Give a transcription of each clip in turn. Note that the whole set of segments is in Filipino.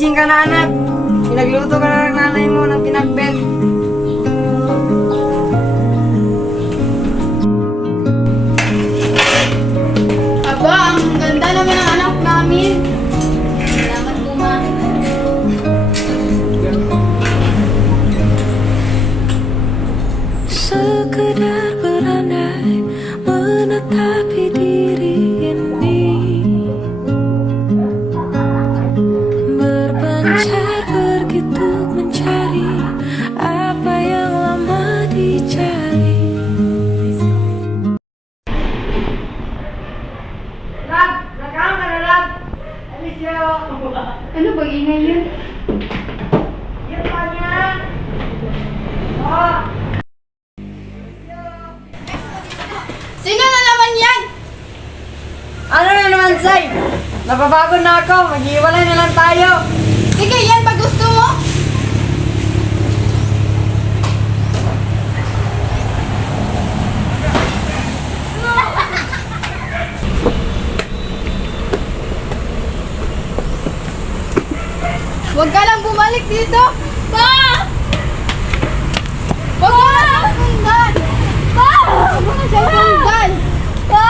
Gising ka na, anak. Pinagluto ka na ng nanay mo ng pinakbet. Aba, ang ganda naman ng anak namin. Salamat po, ma. Sekedar berandai menetapi diri ini, berpencar begitu mencari apa yang lama dicari. Lab! Nagkaroon ka na, Lab! Alicia! Ano ba ingay yun? Yan pa niya! Oh! Sino na naman yan? Ano na naman, Zay? Napapagod na ako. Mag-iwalay na lang tayo. Sige, yan ba gusto mo? Huwag ka lang bumalik dito! Pa! Huwag mo na siyang sundan! Pa! Huwag mo na siyang sundan! Pa!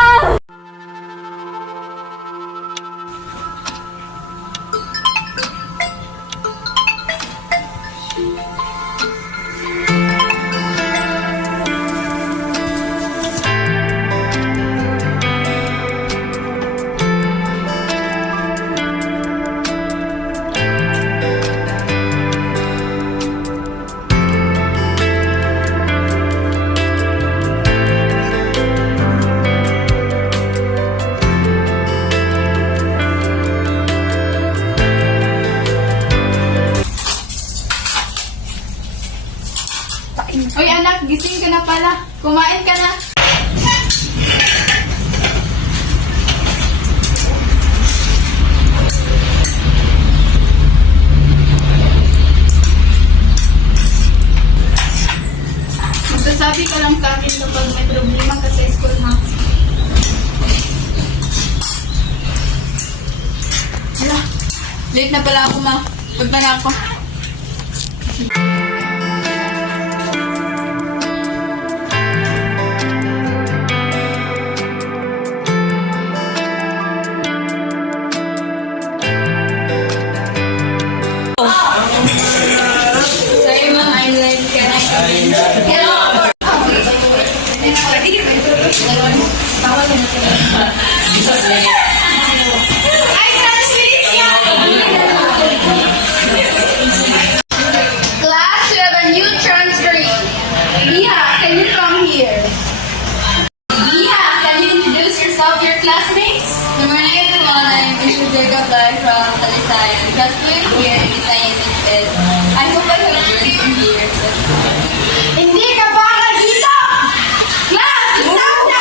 Uy anak, gising ka na pala. Kumain ka na. Magsasabi ka lang sa akin kapag may problema ka sa school, ha? Wala. Late na pala ako, ma. Pag na lang ako. Sorry, ma'am. I'm late. Can I come in? Hello. Class, we have a new transferee. Mia, can you come here? Mia, can you introduce yourself to your classmates? Good morning, everyone. I'm Bishop Jacob Lai from Talisayan. Class 2 here in Science and I hope I have learned from here. Hindi ka ba dito? Class, exam na!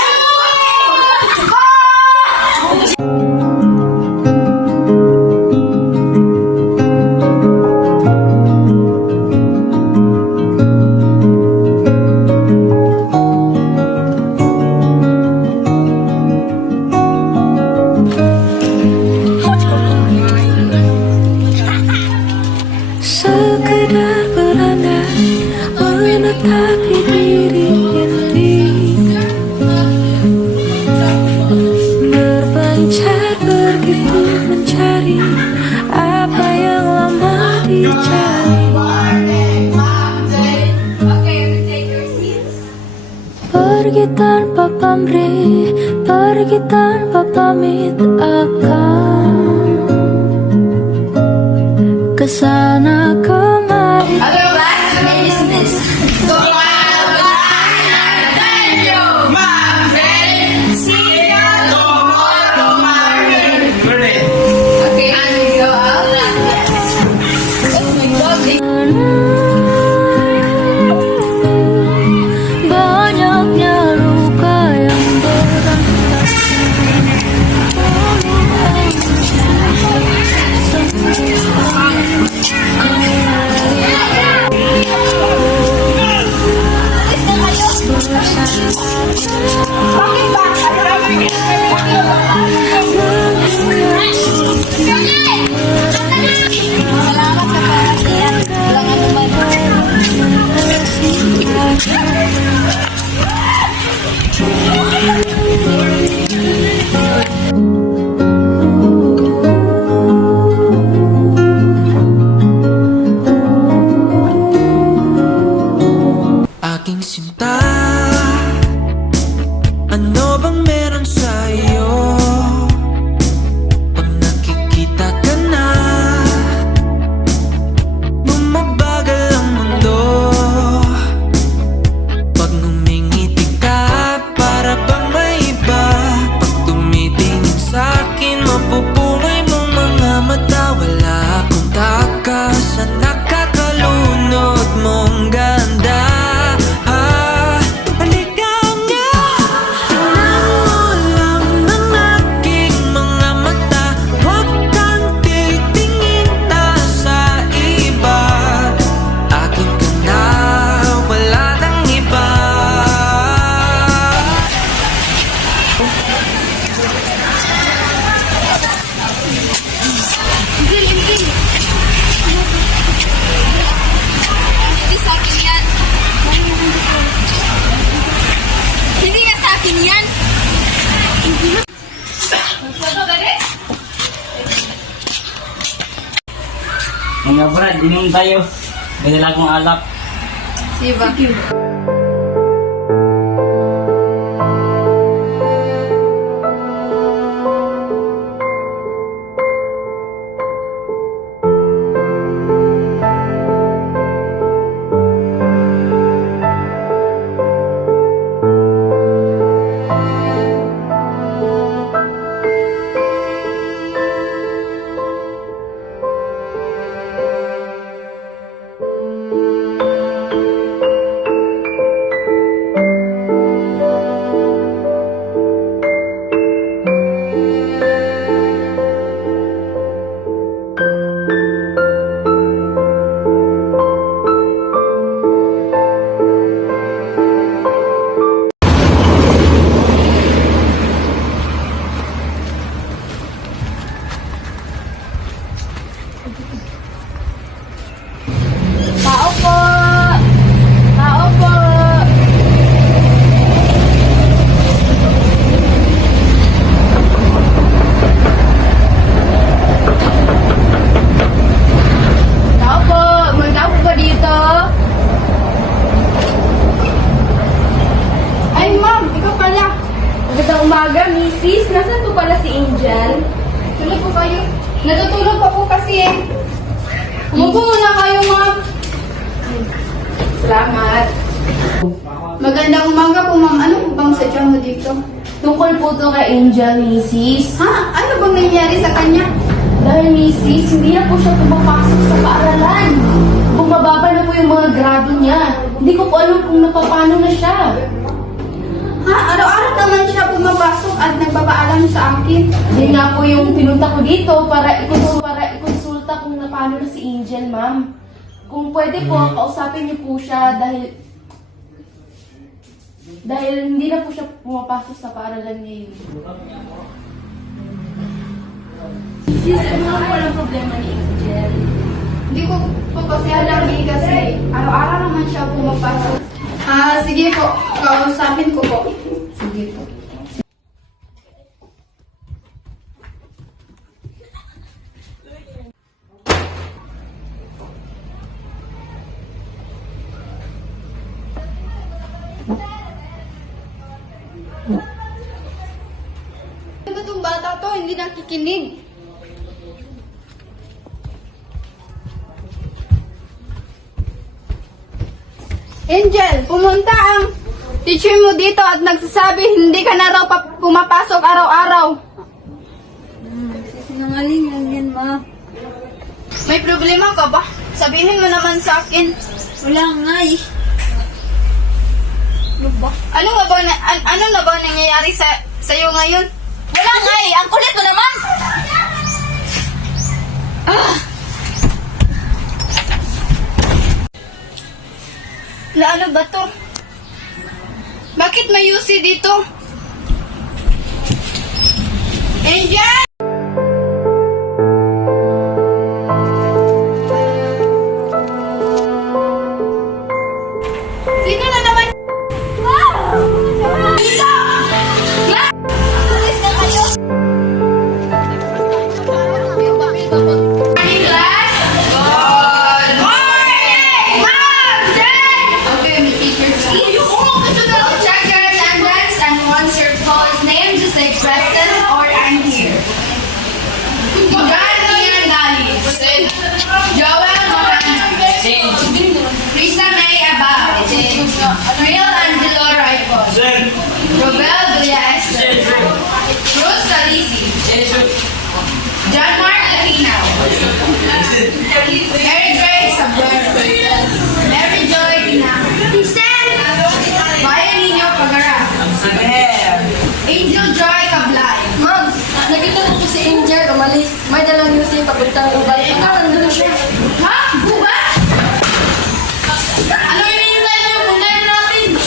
Sekedar berandai menetapi diri ini, berpencar begitu mencari apa yang lama dicari. Okay, we take your seats. Pergi tanpa pamrih, pergi tanpa pamit akan kesana kemari. Other class, you may dismiss. So, thank you, Ma'am Jen. See you tomorrow morning. Okay, and we go out. Oh my God. Banyaknya luka yang berantakan. Mga brad, inom tayo. Ganila akong alak. Siba. Tao po! Tao po! Tao po! May tao po ba dito? Ay, ma'am, ikaw pala. Magandang umaga, misis. Nasaan po pala si Angel? Tulog po kayo. Natutulog pa po kasi eh. Umupo muna kayo, ma'am. Salamat. Magandang umaga po, ma'am. Ano po bang sadya mo dito? Tungkol po to kay Angel, misis. Ha? Ano bang nangyari sa kanya? Dahil misis, hindi na po siya pumapasok sa paaralan. Bumababa na po yung mga grado niya. Hindi ko po alam kung napapano na siya. Ha? Araw-araw naman siya pumapasok at nagpapaalam sa akin. Yun nga po yung pinunta ko dito para ikonsulta kung napano na si Angel, ma'am. Kung pwede po, kausapin niyo po siya dahil hindi na po siya pumapasok sa paaralan ngayon. Sis, ano nga po ang problema ni Angel? Hindi ko po kasi alam eh kasi araw-araw naman siya pumapasok. Sige po. Kausapin ko po. Sige po. Ano ba itong bata to? Hindi nakikinig. Angel, pumunta ang teacher mo dito at nagsasabi hindi ka na raw pumapasok araw-araw. Sinungaling lang yan, ma. May problema ka ba? Sabihin mo naman sa akin. Wala nga eh. Ano na ba nangyayari sa iyo ngayon? Wala nga eh! Ang kulit mo naman! Ano ba to? Bakit may UC dito? Angel! Sino na naman? Dito! Alis na kayo! Morning, class! Good morning! Ma'am! Jen! Okay, my teacher. Check your attendance and once your call is named, just say present or I'm here. John Ian Dali. Joel Morano. Risa May Abao. Real Angelo Raipos. Robel Villa Esther. Rose Salisi. John Mark Aquino. Mary Grace Sabuero. Mary Joy Dinaco. Bayan Nino Pagara. Angel Joy Cablay. Ma'am, nakita ko po si Angel umalis. May dalang music papuntang ubay. Nandun na siya. Ha? Buba? Ano yung hinintay mo? Puntahan natin.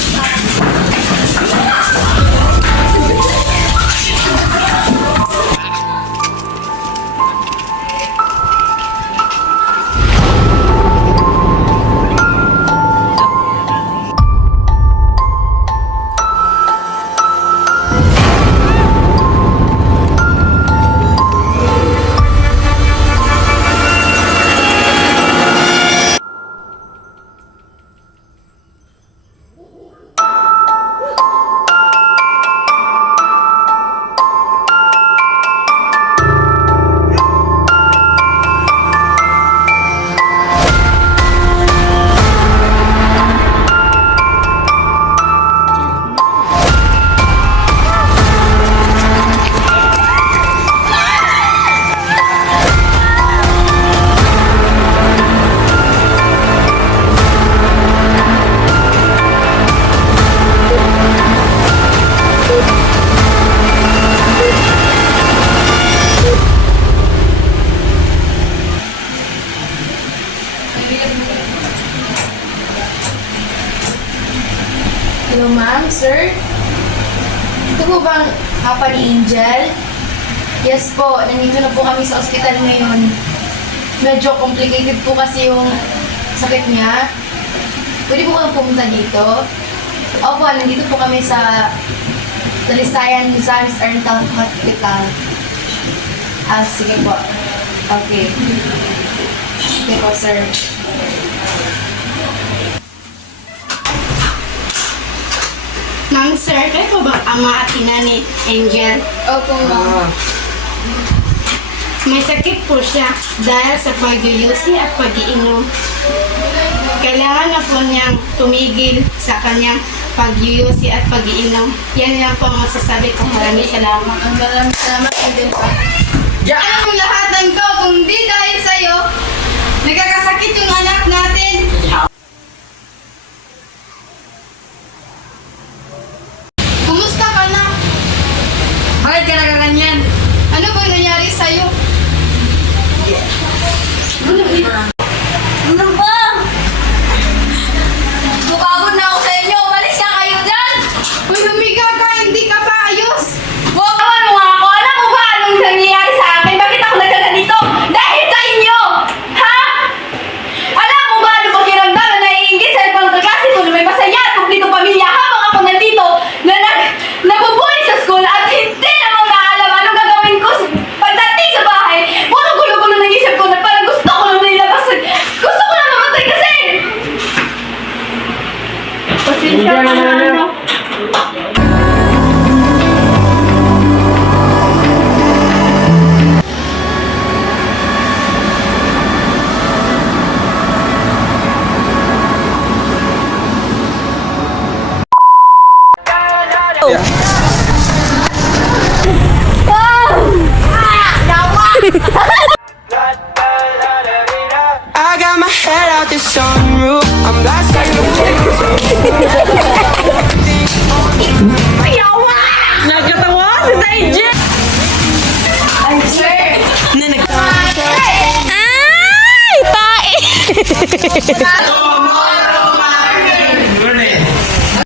sir. Ito po bang apa ni Angel? Yes po, nandito na po kami sa ospital ngayon. Medyo complicated po kasi yung sakit niya. Pwede po kang pumunta dito? Opo, nandito po kami sa Talisayan Misamis Arntal Hospital. Ah, sige po. Okay. Okay po, sir. Ma'am, sir, kayo po ba ama at ina ni Angel? Opo, ma'am. May sakit po siya dahil sa pag-uyusi at pag-iinom. Kailangan na po niyang tumigil sa kanyang pag-uyusi at pag-iinom. Yan lang po ang masasabi ko. Maraming salamat. Maraming salamat din po. Alam mo lahat ng ko, kung di dahil sa'yo, nagkakasakit yung anak natin. Kumusta ka na? Bakit ka nagaganyan? Ano ba nangyari sa'yo? Ano ba? Napagod na ako sa inyo. Umalis na kayo dyan! Uy, lumiga ka, hindi ka pa ayos. Huwag naman mo nga ako. Alam mo ba anong nangyayari sa akin? Bakit ako nagkaganito? Dahil sa inyo! Ha? Alam mo ba ano pakiramdam na naiingit sa ibang kaklase ko na may masaya at kumplitong pamilya habang ako nandito na nabubuli sa school at hindi na mo naalam anong gagawin ko pagdating sa bahay. Puro gulo-gulo ng isip ko na parang gusto ko na nilabas. Gusto ko na mamatay kasi! Pasensya ka na ano. I got my head out the sunroof. I'm blast like a Ay, sir. Ay! Tae! Ano?